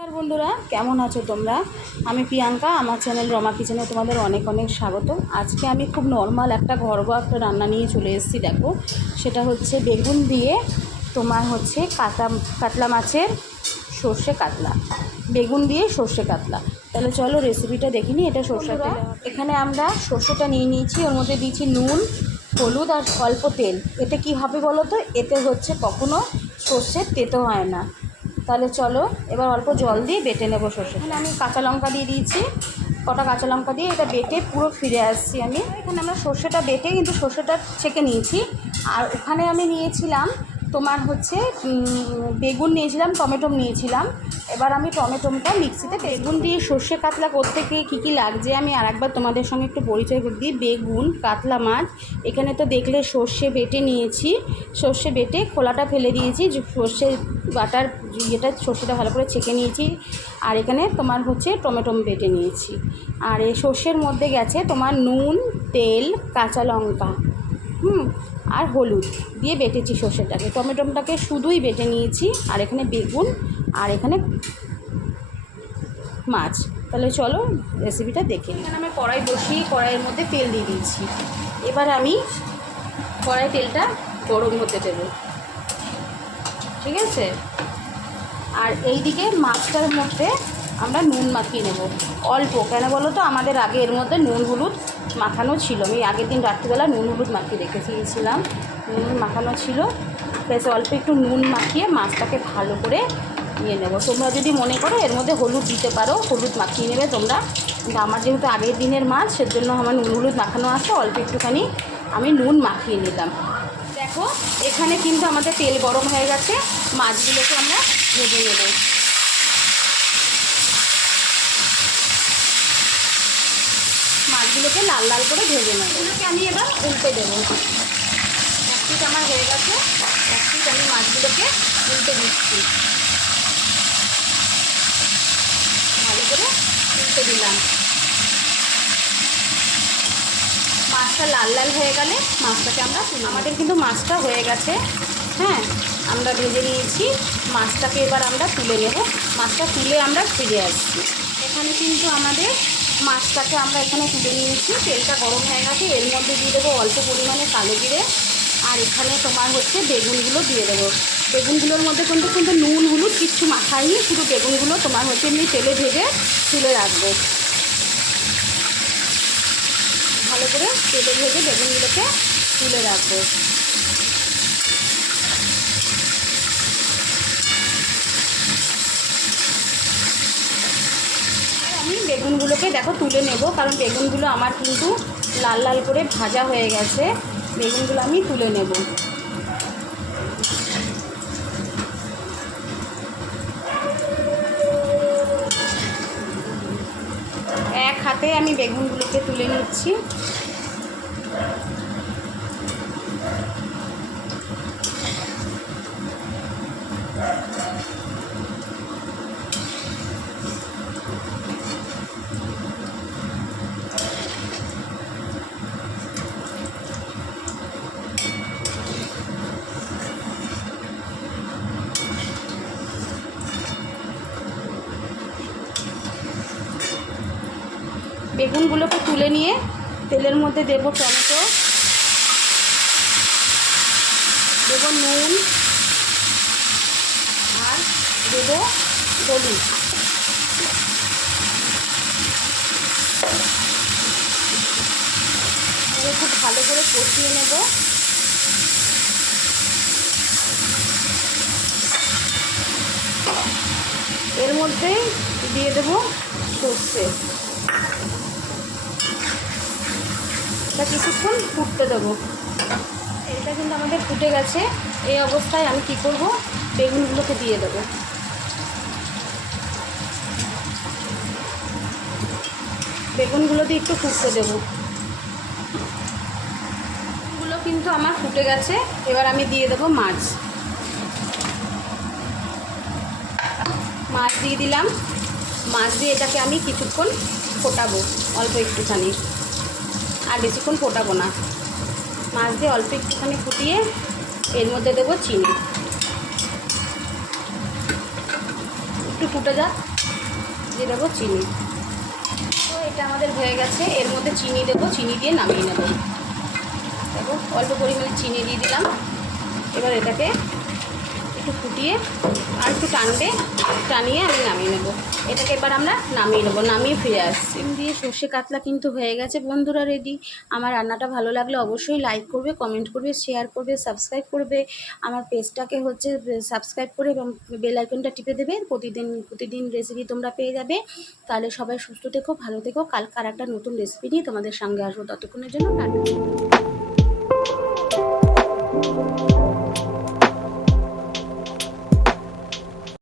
নমস্কার বন্ধুরা, কেমন আছো তোমরা? আমি প্রিয়াঙ্কা, আমার চ্যানেল রমা কিচেনে তোমাদের অনেক অনেক স্বাগত। আজকে আমি খুব নর্মাল একটা ঘরোয়া একটা রান্না নিয়ে চলে এসেছি। দেখো, সেটা হচ্ছে বেগুন দিয়ে তোমার হচ্ছে কাতলা মাছের সর্ষে কাতলা, বেগুন দিয়ে সর্ষে কাতলা। তাহলে চলো রেসিপিটা দেখে নিই। এটা সর্ষে তেল, এখানে আমরা সর্ষেটা নিয়ে নিয়েছি, ওর মধ্যে দিয়েছি নুন, হলুদ আর অল্প তেল। এতে কী হবে বলো তো, এতে হচ্ছে কখনো সর্ষের তেতো হয় না। তাহলে চলো এবার অল্প জল দিয়ে বেটে নেবো সর্ষে। এখানে আমি কাঁচা লঙ্কা দিয়ে দিয়েছি, কটা কাঁচা লঙ্কা দিয়ে এটা বেটে পুরো ফিরে আসছি আমি। এখানে আমরা সর্ষেটা বেটে কিন্তু সর্ষেটা ছেঁকে নিয়েছি। আর ওখানে আমি নিয়েছিলাম তোমার হচ্ছে বেগুন নিয়েছিলাম, টমেটো নিয়েছিলাম। এবার আমি টমেটোটা মিক্সিতে, বেগুন দিয়ে সর্ষে কাতলা করতে গিয়ে কী কী লাগছে আমি আর একবার তোমাদের সঙ্গে একটু পরিচয় করে দিই। বেগুন, কাতলা মাছ, এখানে তো দেখলে সর্ষে বেটে নিয়েছি, সর্ষে বেটে খোলাটা ফেলে দিয়েছি, সর্ষে বাটার সর্ষেটা ভালো করে ছেঁকে নিয়েছি। আর এখানে তোমার হচ্ছে টমেটো বেটে নিয়েছি। আর এই সর্ষের মধ্যে গেছে তোমার নুন, তেল, কাঁচা লঙ্কা, আর হলুদ দিয়ে বেটেছি সর্ষেটাকে। টমেটোটাকে শুধুই বেটে নিয়েছি। আর এখানে বেগুন, আর এখানে মাছ। তাহলে চলো রেসিপিটা দেখে নিই। এখানে আমি কড়াই বসিয়ে কড়াইয়ের মধ্যে তেল দিয়ে দিয়েছি। এবার আমি কড়াই তেলটা গরম হতে দেবো, ঠিক আছে? আর এই দিকে মাছটার মধ্যে আমরা নুন মাখিয়ে নেব অল্প। কেন বলো তো, আমাদের আগে এর মধ্যে নুন হলুদ মাখানো ছিল। আমি আগের দিন রাত্রিবেলা নুন হলুদ মাখিয়ে রেখেছিলাম, নুন মাখানো ছিল। বেশ অল্প একটু নুন মাখিয়ে মাছটাকে ভালো করে নিয়ে নেব। তোমরা যদি মনে করো এর মধ্যে হলুদ দিতে পারো, হলুদ মাখিয়ে নেবে তোমরা। কিন্তু আমার যেহেতু আগের দিনের মাছ, সেজন্য আমার নুন হলুদ মাখানো আছে, অল্প একটুখানি আমি নুন মাখিয়ে নিলাম। দেখো, এখানে কিন্তু আমাদের তেল গরম হয়ে গেছে। মাছগুলোকে আমরা ভেজে নেব। মাছগুলোকে লাল লাল করে ভেজে নেব। এগুলোকে আমি এবার উল্টে দেবো। এক পিঠ আমার হয়ে গেছে, এক পিঠ আমি মাছগুলোকে উল্টে দিচ্ছি। ভালো করে উল্টে দিলাম। মাছটা লাল লাল হয়ে গেলে মাছটাকে আমরা আমাদের কিন্তু মাছটা হয়ে গেছে, হ্যাঁ, আমরা ভেজে নিয়েছি। মাছটাকে এবার আমরা তুলে নেব। মাছটা তুলে আমরা ফিরে আসছি। এখানে কিন্তু আমাদের মাছটাকে আমরা এখানে তুলে নিয়েছি। তেলটা গরম হয়ে গেছে, এর মধ্যে দিয়ে দেবো অল্প পরিমাণে কালো জিরে। আর এখানে তোমার হচ্ছে বেগুনগুলো দিয়ে দেবো। বেগুনগুলোর মধ্যে কিন্তু নুন হলুদ কিচ্ছু মাখাইনি, শুধু বেগুনগুলো তোমার হচ্ছে এমনি তেলে ভেজে তুলে রাখবো। ভালো করে তেলে ভেজে বেগুনগুলোকে তুলে রাখবো। আমি বেগুনগুলোকে দেখো তুলে নেব, কারণ বেগুনগুলো আমার কিন্তু লাল লাল করে ভাজা হয়ে গেছে। বেগুনগুলো আমি তুলে নেব। এক হাতে আমি বেগুনগুলোকে তুলে নিচ্ছি। বেগুনগুলোকে তুলে নিয়ে তেলের মধ্যে দেব টমেটো, দেব নুন, আর দেব হলুদ। খুব ভালো করে কষিয়ে নেব। এর মধ্যেই দিয়ে দেব সর্ষে। এটা কিছুক্ষণ ফুটতে দেবো। এটা কিন্তু আমাদের ফুটে গেছে। এই অবস্থায় আমি কি করব, বেগুনগুলোকে দিয়ে দেবো। বেগুনগুলো দিয়ে একটু ফুটতে দেবো। বেগুনগুলো কিন্তু আমার ফুটে গেছে। এবার আমি দিয়ে দেবো মাছ। মাছ দিয়ে দিলাম। মাছ দিয়ে এটাকে আমি কিছুক্ষণ ফোটাবো, অল্প একটুখানি, আর বেশিক্ষণ ফোটাবো না। মাছ দিয়ে অল্প একটুখানি ফুটিয়ে এর মধ্যে দেবো চিনি। একটু ফুটে যাক। দিয়ে দেবো চিনি। তো এটা আমাদের হয়ে গেছে, এর মধ্যে চিনি দেবো, চিনি দিয়ে নামিয়ে নেব। দেখো অল্প পরিমাণে চিনি দিয়ে দিলাম। এবার এটাকে একটু ফুটিয়ে আর একটু টানিয়ে আমি নামিয়ে নেব। এটাকে এবার আমরা নামিয়ে নেবো, নামিয়ে ফিরে আসছি। সিম দিয়ে সর্ষে কাতলা কিন্তু হয়ে গেছে বন্ধুরা, রেডি। আমার রান্নাটা ভালো লাগলে অবশ্যই লাইক করবে, কমেন্ট করবে, শেয়ার করবে, সাবস্ক্রাইব করবে। আমার পেজটাকে হচ্ছে সাবস্ক্রাইব করে এবং বেল আইকনটা টিপে দেবে। প্রতিদিন রেসিপি তোমরা পেয়ে যাবে। তাহলে সবাই সুস্থ থেকো, ভালো থেকো। কালকে আর একটা নতুন রেসিপি নিয়ে তোমাদের সঙ্গে আসবো। ততক্ষণের জন্য টাটা।